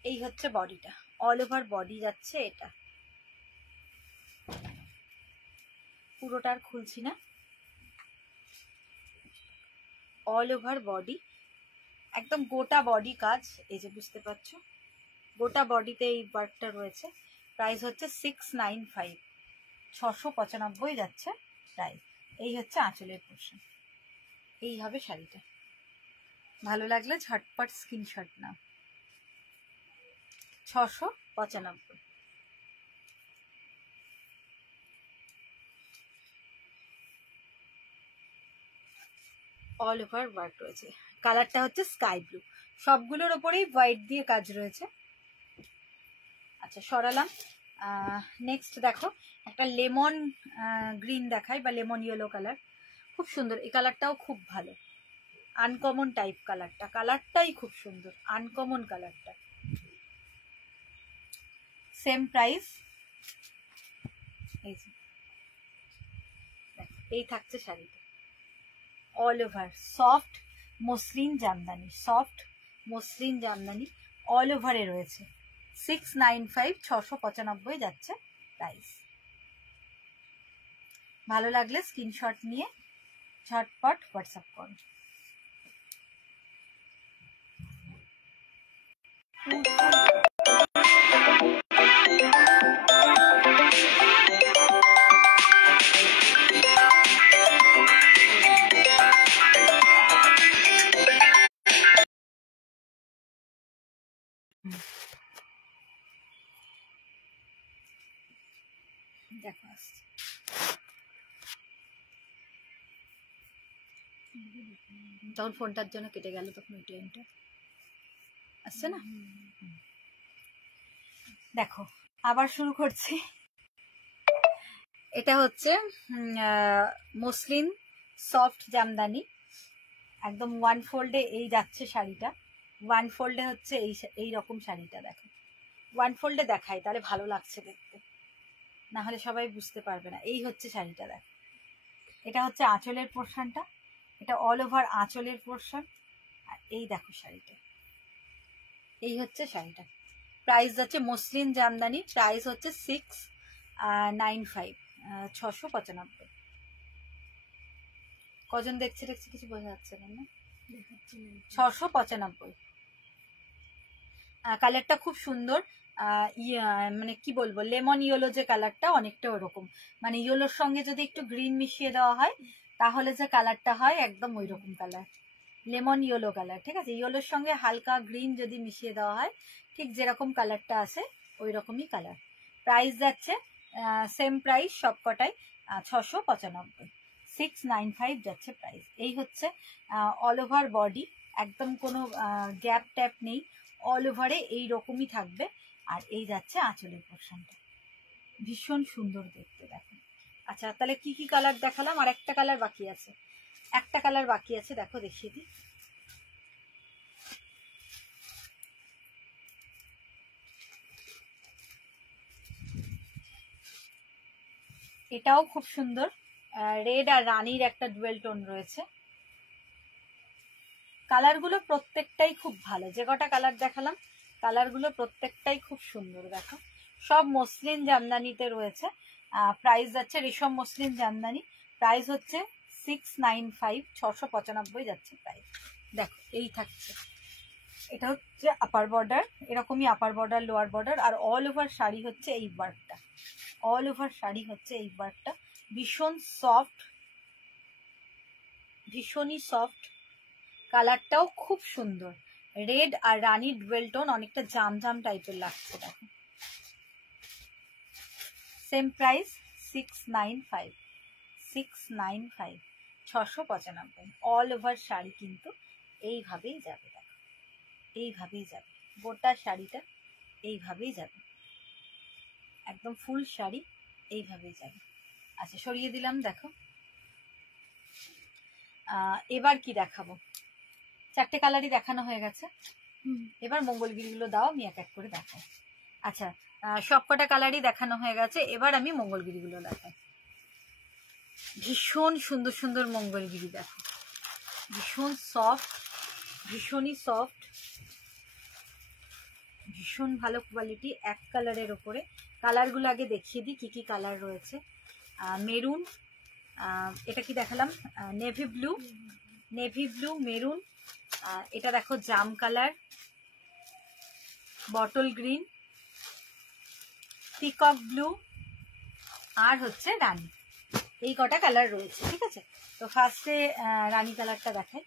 এই হচ্ছে বডিটা, অল ওভার বডি যাচ্ছে এটা, পুরোটা আর খুলছি না। অল ওভার বডি, একদম গোটা বডি কাজ, এই যে বুঝতে পারছো, গোটা বডিতে এই ওয়ার্কটা রয়েছে। প্রাইস হচ্ছে 695, 695 যাচ্ছে প্রাইস। এই হচ্ছে আঁচলের পোর্শন, এই হবে শাড়িটা। ভালো লাগলে ঝটপট স্ক্রিনশট নাও। 695। অল ওভার ওয়ার্ক রয়েছে। কালারটা হচ্ছে স্কাই ব্লু, সবগুলোর ওপরেই হোয়াইট দিয়ে কাজ রয়েছে। আচ্ছা, সরালাম। নেক্সট দেখো একটা লেমন গ্রিন দেখাই, বা লেমন ইয়েলো কালার, খুব সুন্দর। এই কালারটাও খুব ভালো, আনকমন টাইপ কালারটা, কালারটাই খুব সুন্দর, আনকমন কালারটা। Same price. এই যে এই থাকছে শাড়িটা, all over soft muslin Jamdani, soft muslin Jamdani all ওভারে রয়েছে। 695, 695 যাচ্ছে প্রাইস। ভালো লাগলে স্ক্রিনশট নিয়ে ঝটপট হোয়াটসঅ্যাপ করো। দেখো আসছে, তখন ফোনটার জন্য কেটে গেল, তখন ওই টাইমটা আসছে না। দেখো আবার শুরু করছি। এটা হচ্ছে মসলিন সফট জামদানি, একদম ওয়ান ফোল্ডে এই যাচ্ছে শাড়িটা, ওয়ান ফোল্ডে হচ্ছে এই রকম শাড়িটা। দেখো ওয়ান ফোল্ডে দেখাই, তাহলে ভালো লাগছে দেখতে, না হলে সবাই বুঝতে পারবে না। এই হচ্ছে শাড়িটা, দেখো। এটা হচ্ছে আঁচলের পোর্শনটা, এটা অল ওভার আঁচলের পোর্শন। আর এই দেখো শাড়িটা, এই হচ্ছে শাড়িটা। প্রাইস যাচ্ছে মসলিন জামদানি, প্রাইস হচ্ছে 695, 695। কজন দেখছে কিছু বোঝা যাচ্ছে না, 695। কালারটা খুব সুন্দর, মানে কি বলবো, লেমন ইয়েলো যে কালারটা, অনেকটা ওরকম, মানে ইয়েলোর সঙ্গে যদি একটু গ্রিন মিশিয়ে দেওয়া হয় তাহলে যে কালারটা হয় একদম ওই রকম কালার, লেমন ইয়েলো কালার, ঠিক আছে? ইয়েলোর সঙ্গে হালকা গ্রিন যদি মিশিয়ে দেওয়া হয় ঠিক যেরকম কালারটা আসে ওই রকমই কালার। প্রাইস যাচ্ছে সেম প্রাইস সবকটাই, 695, 695 যাচ্ছে প্রাইস। এই হচ্ছে অল ওভার বডি, একদম কোনো গ্যাপ ট্যাপ নেই, অল ওভারে এইরকমই থাকবে। আর এই যাচ্ছে আঁচলের পোর্শনটা, ভীষণ সুন্দর দেখতে, দেখো। আচ্ছা, তাহলে কি কি কালার দেখালাম? আর একটা কালার বাকি আছে, একটা কালার বাকি আছে, দেখো দেখিয়ে দিই। এটাও খুব সুন্দর, রেড আর রানীর একটা ডুয়েল টোন রয়েছে। কালারগুলো প্রত্যেকটাই খুব ভালো, যে কটা কালার দেখালাম কালারগুলো প্রত্যেকটাই খুব সুন্দর। দেখো সব মসলিন জামদানিতে রয়েছে। প্রাইস যাচ্ছে রেশম মসলিন জামদানি, প্রাইস হচ্ছে 695, 695 যাচ্ছে প্রাইস। দেখো এই থাকছে, এটা হচ্ছে আপার বর্ডার, এরকমই আপার বর্ডার লোয়ার বর্ডার, আর অল ওভার শাড়ি হচ্ছে এই ওয়ার্কটা, অল ওভার শাড়ি হচ্ছে এই ওয়ার্কটা। ভীষণ সফট, ভীষণই সফট, কালারটাও খুব সুন্দর, রেড আর রানী ডুয়েল টোন, অনেকটা জাম জাম টাইপের লাগছে। দেখো same price 695, 695, 695। All over sari কিন্তু এইভাবেই যাবে। দেখো এইভাবেই যাবে, গোটা শাড়িটা এইভাবেই যাবে, একদম ফুল শাড়ি এইভাবেই যাবে। আচ্ছা সরিয়ে দিলাম। দেখো এবার কি দেখাবো, চারটে কালারই দেখানো হয়ে গেছে, এবার মঙ্গলগিরিগুলো দাও, আমি এক এক করে দেখাই। আচ্ছা সবকটা কালারই দেখানো হয়ে গেছে, এবার আমি মঙ্গলগিরিগুলো দেখাই। ভীষণ সুন্দর সুন্দর মঙ্গলগিরি, দেখো ভীষণ সফট, ভীষণই সফট, ভীষণ ভালো কোয়ালিটি, এক কালারের ওপরে। কালারগুলো আগে দেখিয়ে দিই কি কি কালার রয়েছে। মেরুন, এটা কি দেখালাম, navy blue, navy blue, maroon, এটা দেখো জাম colour, bottle green, peacock blue, আর হচ্ছে রানী। এই কটা কালার রয়েছে, ঠিক আছে। তো ফার্স্টে রানী কালারটা দেখাই।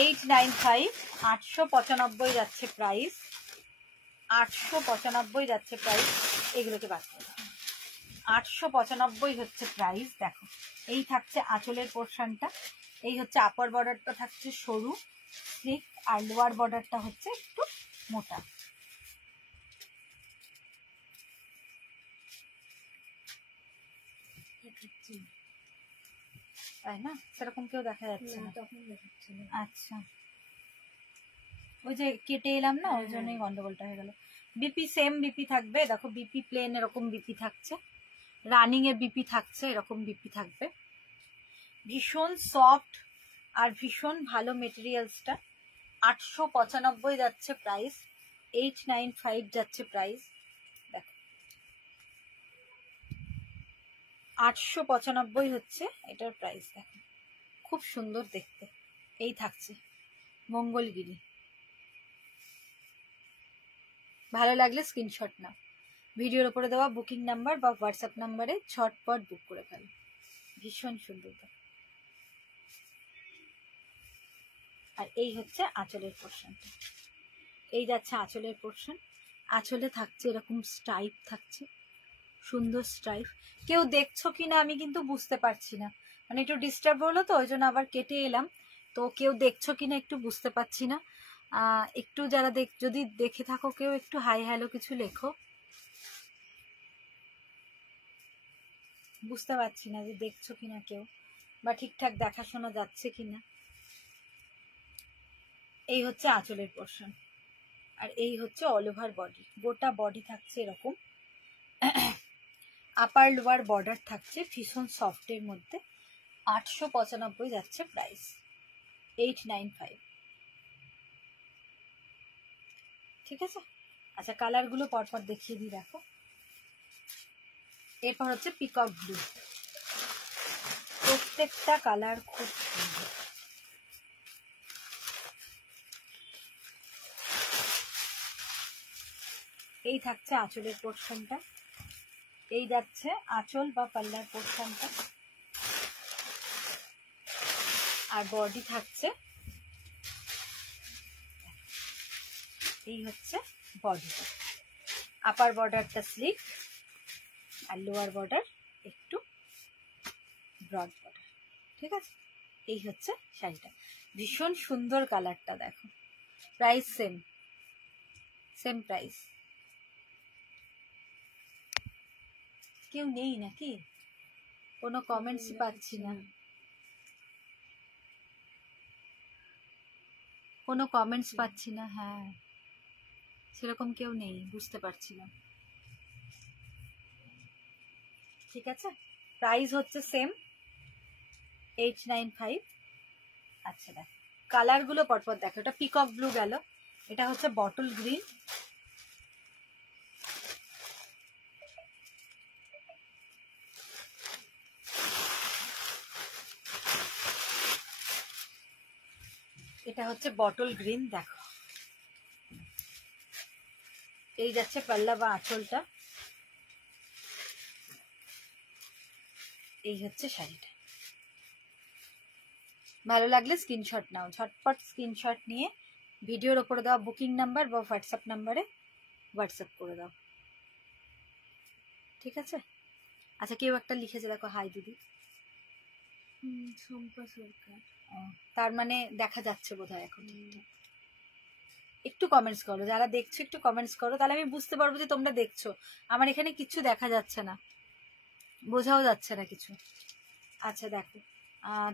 $895, 895 যাচ্ছে প্রাইস, 895 যাচ্ছে প্রাইস। এগুলোকে বাদ করো, 895 হচ্ছে প্রাইস। দেখো এই থাকছে আঁচলের পোর্শনটা, এই হচ্ছে আপার বর্ডারটা থাকছে সরু স্লিক, আর লোয়ার বর্ডারটা হচ্ছে একটু মোটা। তাই না, সেরকম কেউ দেখা যাচ্ছে না তখন দেখাচ্ছে না। আচ্ছা ওই যে কেটে এলাম না, ওই জন্যই গন্ডগোলটা হয়ে গেল। বিপি সেম বিপি থাকবে, দেখো বিপি প্লেন এরকম বিপি থাকছে, রানিং এ বিপি থাকছে, এরকম বিপি থাকবে। ভীষণ সফট আর ভীষণ ভালো মেটেরিয়ালসটা। 895 যাচ্ছে প্রাইস, 895 যাচ্ছে প্রাইস। দেখো 895 হচ্ছে এটার প্রাইস। দেখো খুব সুন্দর দেখতে। এই থাকছে মঙ্গলগিরি, ভালো লাগলে স্ক্রিনশট নাও, ভিডিওর উপরে দেওয়া বুকিং নাম্বার বা হোয়াটসঅ্যাপ নাম্বারে ঝটপট বুক করে ফেলো। ভীষণ সুন্দর। আর এই হচ্ছে আঁচলের পোর্শনটা, এই যাচ্ছে আঁচলের পোর্শন। আঁচলে থাকছে এরকম স্ট্রাইপ থাকছে, সুন্দর স্ট্রাইপ। কেউ দেখছো কিনা আমি কিন্তু বুঝতে পারছি না, মানে একটু ডিস্টার্ব হলো তো ওই জন্য আবার কেটে এলাম। তো কেউ দেখছো কিনা একটু বুঝতে পারছি না, একটু যারা যদি দেখে থাকো কেউ একটু হাই হ্যালো কিছু লেখো, বুঝতে পারছি না যে দেখছো কিনা কেউ, বা ঠিকঠাক দেখাশোনা যাচ্ছে কিনা। এই হচ্ছে আঁচলের পোর্শন, আর এই হচ্ছে অল ওভার বডি, গোটা বডি থাকছে এরকম। আপার লোয়ার বর্ডার থাকছে ভীষণ সফটের মধ্যে। 895 যাচ্ছে প্রাইস, 895, ঠিক আছে। আচ্ছা কালারগুলো পরপর দেখিয়ে দিই। দেখো এরপর হচ্ছে পিকক ব্লু, প্রত্যেকটা কালার খুব সুন্দর। এই থাকছে আঁচলের পোর্শনটা, এই যাচ্ছে আঁচল বা পাল্লার পোর্শনটা, আর বডি থাকছে এই হচ্ছে বডিটা। আপার বর্ডারটা স্লিক আর লোয়ার বর্ডার একটু ব্রড বর্ডার, ঠিক আছে। এই হচ্ছে শাড়িটা, ভীষণ সুন্দর কালারটা। দেখো প্রাইস সেম, সেম প্রাইস। কেউ নেই নাকি, কোনো কমেন্টস পাচ্ছি না, কোনো কমেন্টস পাচ্ছি না। হ্যাঁ সেরকম কেউ নেই, বুঝতে পারছিলাম। ঠিক আছে, প্রাইস হচ্ছে সেম, 895। আচ্ছা দেখো কালারগুলো পরপর দেখো, এটা পিকক ব্লু গেল, এটা হচ্ছে বটল গ্রিন, এটা হচ্ছে বটল গ্রিন। দেখো এই যাচ্ছে পাল্লা বা আঁচলটা, এই হচ্ছে শাড়িটা। ভালো লাগলে স্ক্রিনশট নাও, ঝটপট স্ক্রিনশট নিয়ে ভিডিওর ওপরে দেওয়া বুকিং নাম্বার বা হোয়াটসঅ্যাপ নাম্বারে হোয়াটসঅ্যাপ করে দাও, ঠিক আছে? আচ্ছা কেউ একটা লিখেছে দেখো, হাই দিদি। শম্পা সরকার। তার মানে দেখা যাচ্ছে বোধহয় এখন। একটু কমেন্টস করো, যারা দেখছো একটু কমেন্টস করো, তাহলে আমি বুঝতে পারবো যে তোমরা দেখছো। আমার এখানে কিছু দেখা যাচ্ছে না, বোঝাও যাচ্ছে না কিছু। আচ্ছা দেখো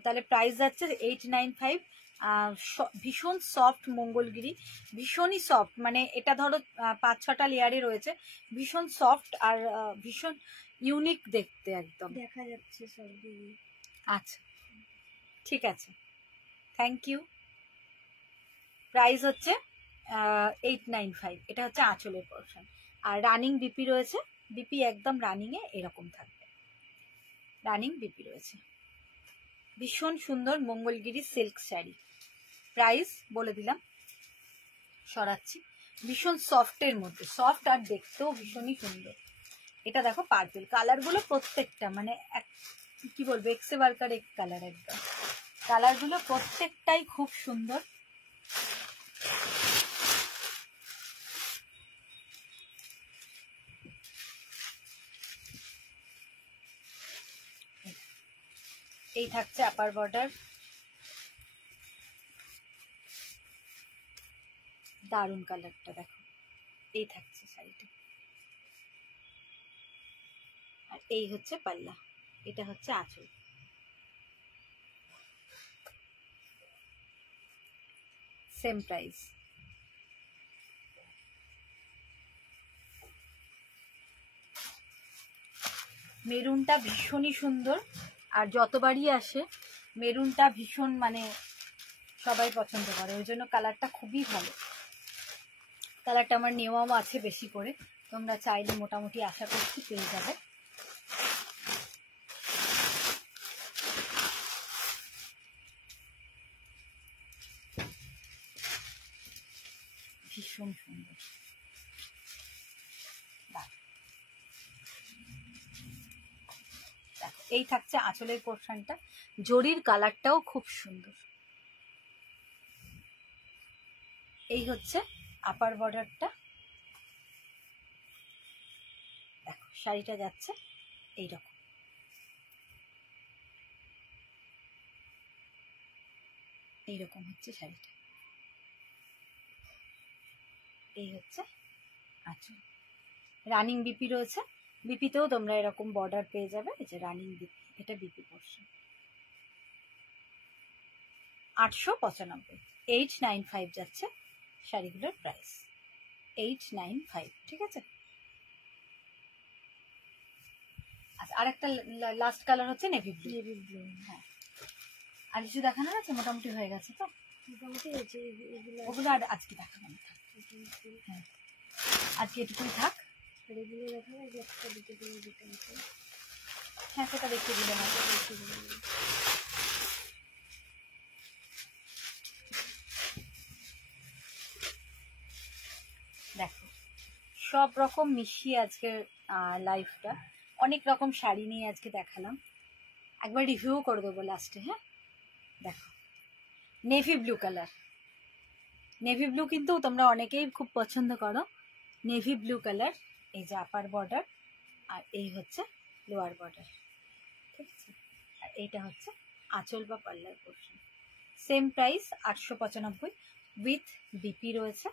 তাহলে প্রাইস যাচ্ছে 895। ভীষণ সফট মঙ্গলগিরি, ভীষণই সফট, মানে এটা ধরো 5-6টা লেয়ারে রয়েছে, ভীষণ সফট আর ভীষণ ইউনিক দেখতে, একদম দেখা যাচ্ছে সব দিকে। আচ্ছা ঠিক আছে, থ্যাংক ইউ। প্রাইস হচ্ছে 895। এটা হচ্ছে আঁচলের পোর্শন, আর রানিং বিপি রয়েছে, বিপি একদম রানিংয়ে এরকম থাকবে, রানিং বিপি রয়েছে। ভীষণ সুন্দর মঙ্গলগিরি সিল্ক শাড়ি, প্রাইস বলে দিলাম, সরাচ্ছি। ভীষণ সফটের মধ্যে, সফট আর দেখতেও ভীষণই সুন্দর। এটা দেখো পার্পল, কালারগুলো প্রত্যেকটা মানে কি বলবো, এক্সে ওয়ার্কার এক কালার, একদম কালারগুলো প্রত্যেকটাই খুব সুন্দর। এই থাকছে আপার বর্ডার, দারুন কালারটা দেখো, এই থাকছে শাড়িটা, আর এই হচ্ছে পাল্লা, এটা হচ্ছে আঁচল। Same price. মেরুনটা ভীষণই সুন্দর, আর যতবারই আসে মেরুনটা ভীষণ মানে সবাই পছন্দ করে, ওই জন্য কালারটা খুবই ভালো। কালারটা আমার নেওয়াও আছে বেশি করে, তোমরা চাইলে মোটামুটি আশা করছি পেয়ে যাবে। ভীষণ সুন্দর, দেখো এই থাকছে আঁচলের পোর্শনটা, জরির কালারটাও খুব সুন্দর। এই হচ্ছে আপার বর্ডারটা, দেখো শাড়িটা যাচ্ছে এইরকম, এইরকম হচ্ছে শাড়িটা, এই হচ্ছে আঁচল। রানিং বিপি রয়েছে, বিপিতেও তোমরা এরকম বর্ডার পেয়ে যাবে, এই যে রানিং বিপি, এটা বিপি পোর্শন। 895, 895 যাচ্ছে শাড়িগুলোর প্রাইস, 895, ঠিক আছে? আচ্ছা আর একটা লাস্ট কালার হচ্ছে নেভি ব্লু। Navy blue. হ্যাঁ, আর কিছু দেখানো আছে? মোটামুটি হয়ে গেছে তো, মোটামুটি হয়েছে ওগুলো আর আজকে দেখাবো না। হ্যাঁ আজকে এটুকুই থাক, আর এগুলো দেখা যায় যে একটা দুটো করে দিতে হচ্ছে। হ্যাঁ সেটা দেখিয়ে দিলাম, দেখো সব রকম মিশিয়ে আজকে লাইফটা, অনেক রকম শাড়ি নিয়ে আজকে দেখালাম, একবার রিভিউ করে দেবো লাস্টে। হ্যাঁ দেখো navy blue colour, navy blue কিন্তু তোমরা অনেকেই খুব পছন্দ করো, নেভি ব্লু কালার। এই যে আপার বর্ডার, আর এই হচ্ছে লোয়ার বর্ডার, ঠিক আছে? আর এইটা হচ্ছে আঁচল বা পাল্লার portion. Same price 895 with BP রয়েছে।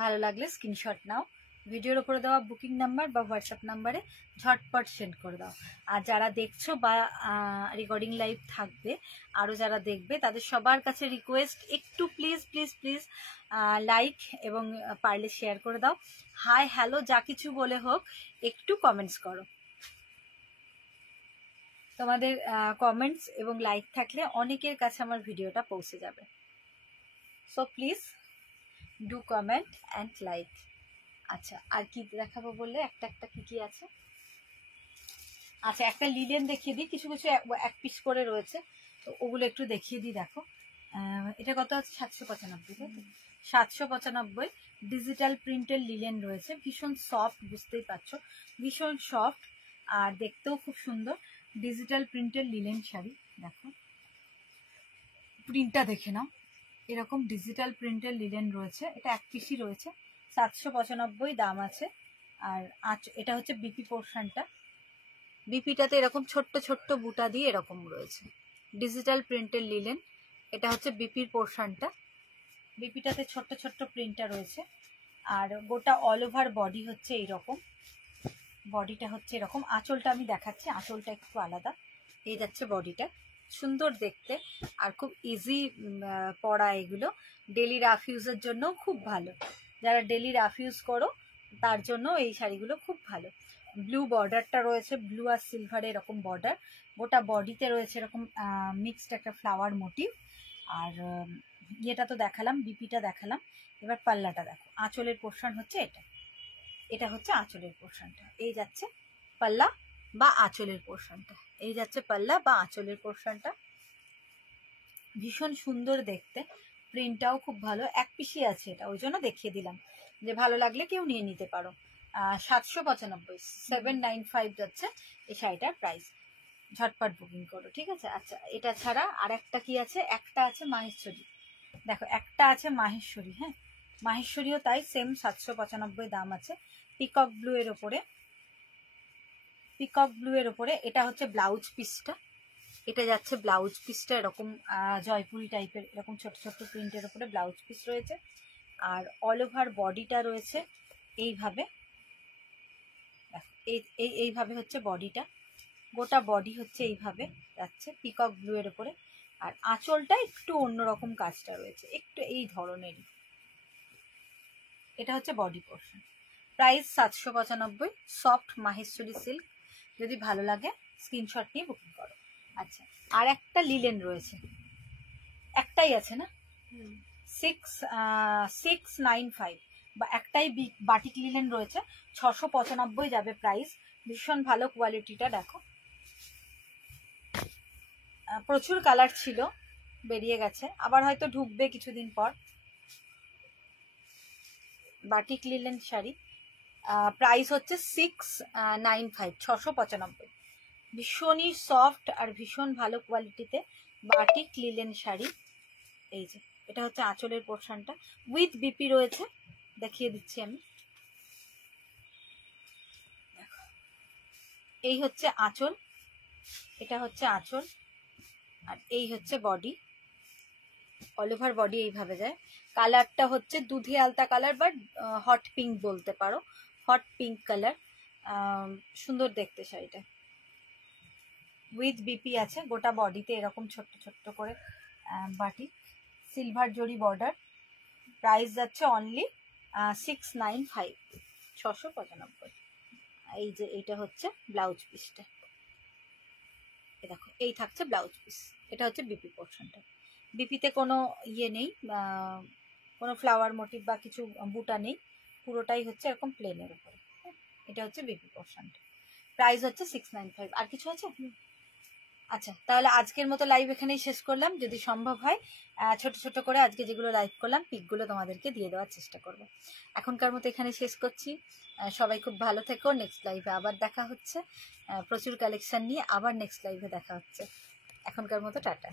ভালো লাগলে স্ক্রিনশট নাও, ভিডিওর উপরে দেওয়া বুকিং নাম্বার বা হোয়াটসঅ্যাপ নাম্বারে ঝটপট সেন্ড করে দাও। আর যারা দেখছো বা রেকর্ডিং লাইভ থাকবে, আরও যারা দেখবে, তাদের সবার কাছে রিকোয়েস্ট, একটু প্লিজ প্লিজ প্লিজ লাইক এবং পারলে শেয়ার করে দাও। হাই হ্যালো যা কিছু বলে হোক, একটু কমেন্টস করো। তোমাদের কমেন্টস এবং লাইক থাকলে অনেকের কাছে আমার ভিডিওটা পৌঁছে যাবে। So please do comment and like. আচ্ছা, আর কি দেখাবো বললে একটা একটা কি কি আছে? আচ্ছা, একটা লিলেন দেখিয়ে দিই, কিছু কিছু এক পিস করে রয়েছে, তো ওগুলো একটু দেখিয়ে দিই। দেখো এটা কত আছে? 795, তাই তো? 795 ডিজিটাল প্রিন্টের লিলেন রয়েছে, ভীষণ সফট, বুঝতেই পারছো ভীষণ সফট, আর দেখতেও খুব সুন্দর। ডিজিটাল প্রিন্টের লিলেন শাড়ি, দেখো প্রিন্টটা দেখে নাও, এরকম ডিজিটাল প্রিন্টের লিলেন রয়েছে, এটা এক পিসই রয়েছে, 795 দাম আছে। আর এটা হচ্ছে বিপি পোর্শনটা, বিপিটাতে এরকম ছোট্ট ছোট্ট বুটা দিয়ে এরকম রয়েছে, ডিজিটাল প্রিন্টের লিলেন। এটা হচ্ছে বিপির পোর্শনটা, বিপিটাতে ছোট্ট ছোট্ট প্রিন্টটা রয়েছে। আর গোটা অল ওভার বডি হচ্ছে এইরকম, বডিটা হচ্ছে এরকম। আঁচলটা আমি দেখাচ্ছি, আঁচলটা একটু আলাদা। এই যাচ্ছে বডিটা, সুন্দর দেখতে আর খুব ইজি পরা। এগুলো ডেলি রাফ ইউজের জন্য খুব ভালো, যারা ডেলি রাফ ইউজ করো তার জন্য এই শাড়িগুলো খুব ভালো। ব্লু বর্ডারটা রয়েছে, ব্লু আর সিলভারে এরকম বর্ডার, গোটা বডিতে রয়েছে এরকম মিক্সড একটা ফ্লাওয়ার মোটিভ। আর ইয়েটা তো দেখালাম, বিপিটা দেখালাম, এবার পাল্লাটা দেখো। আঁচলের পোর্শন হচ্ছে এটা, এটা হচ্ছে আঁচলের পোর্শনটা। এই যাচ্ছে পাল্লা বা আঁচলের পোর্শনটা, এই যাচ্ছে পাল্লা বা আঁচলের পোর্শনটা। ভীষণ সুন্দর দেখতে, প্রিন্টটাও খুব ভালো, এক পিসি আছে এটা, ওই জন্য দেখিয়ে দিলাম, যে ভালো লাগলে কেউ নিয়ে নিতে পারো। 795, 795 যাচ্ছে এই শাড়িটার প্রাইস। ঝটপট বুকিং করো, ঠিক আছে? আচ্ছা, এটা ছাড়া আর একটা কি আছে? একটা আছে মাহেশ্বরী, দেখো একটা আছে মাহেশ্বরী। হ্যাঁ, মাহেশ্বরীও তাই, সেম 795 দাম আছে। পিকক ব্লু এর ওপরে, পিকক ব্লু এর ওপরে এটা হচ্ছে ব্লাউজ পিসটা, এটা যাচ্ছে ব্লাউজ পিসটা এরকম জয়পুরি টাইপের, এরকম ছোট ছোট প্রিন্টের ওপরে ব্লাউজ পিস রয়েছে। আর অল ওভার বডিটা রয়েছে এইভাবে, এইভাবে হচ্ছে বডিটা, গোটা বডি হচ্ছে এইভাবে যাচ্ছে পিকক ব্লু এর ওপরে। আর আঁচলটা একটু অন্যরকম কাজটা রয়েছে, একটু এই ধরনেরই। এটা হচ্ছে body portion, price 795, soft Maheshwari silk. যদি ভালো লাগে স্ক্রিনশট নিয়ে বুকিং করো। আচ্ছা, আর একটা লিলেন রয়েছে, একটাই আছে না? 695 বা একটাই বাটিক লিলেন রয়েছে, 695 যাবে প্রাইস। ভীষণ ভালো কোয়ালিটিটা, দেখো প্রচুর কালার ছিল, বেরিয়ে গেছে, আবার হয়তো ঢুকবে কিছুদিন পর। বাটিক লিলেন শাড়ি, প্রাইস হচ্ছে 695, 695। ভীষণই সফট আর ভীষণ ভালো কোয়ালিটিতে বাটিক লিলেন শাড়ি। এই যে এটা হচ্ছে আঁচলের পোর্শনটা, উইথ বিপি রয়েছে, দেখিয়ে দিচ্ছি আমি। এই হচ্ছে আঁচল, এটা হচ্ছে আঁচল, আর এই হচ্ছে বডি, অল ওভার বডি এইভাবে যায়। কালারটা হচ্ছে দুধে আলতা কালার বা হট পিঙ্ক বলতে পারো, হট পিঙ্ক কালার, সুন্দর দেখতে শাড়িটা। উইথ বিপি আছে, গোটা বডিতে এরকম ছোট্ট ছোট্ট করে বাটিক, সিলভার জরি বর্ডার। প্রাইস যাচ্ছে অনলি 695, 695। এই যে এইটা হচ্ছে ব্লাউজ পিসটা, দেখো এই থাকছে ব্লাউজ পিস। এটা হচ্ছে বিপি পোর্শনটা, বিপিতে কোনো ইয়ে নেই, কোনো ফ্লাওয়ার মোটিভ বা কিছু বুটা নেই, পুরোটাই হচ্ছে এরকম প্লেনের উপরে। এটা হচ্ছে বিপি পোর্শনটা, প্রাইস হচ্ছে 695। আর কিছু আছে? আচ্ছা, তাহলে আজকের মতো লাইভ এখানেই শেষ করলাম। যদি সম্ভব হয় ছোট ছোট করে আজকে যেগুলো লাইভ করলাম পিকগুলো তোমাদেরকে দিয়ে দেওয়ার চেষ্টা করব। এখনকার মতো এখানে শেষ করছি। সবাই খুব ভালো থেকো, নেক্সট লাইভে আবার দেখা হচ্ছে, প্রচুর কালেকশন নিয়ে আবার নেক্সট লাইভে দেখা হচ্ছে। এখনকার মতো টাটা।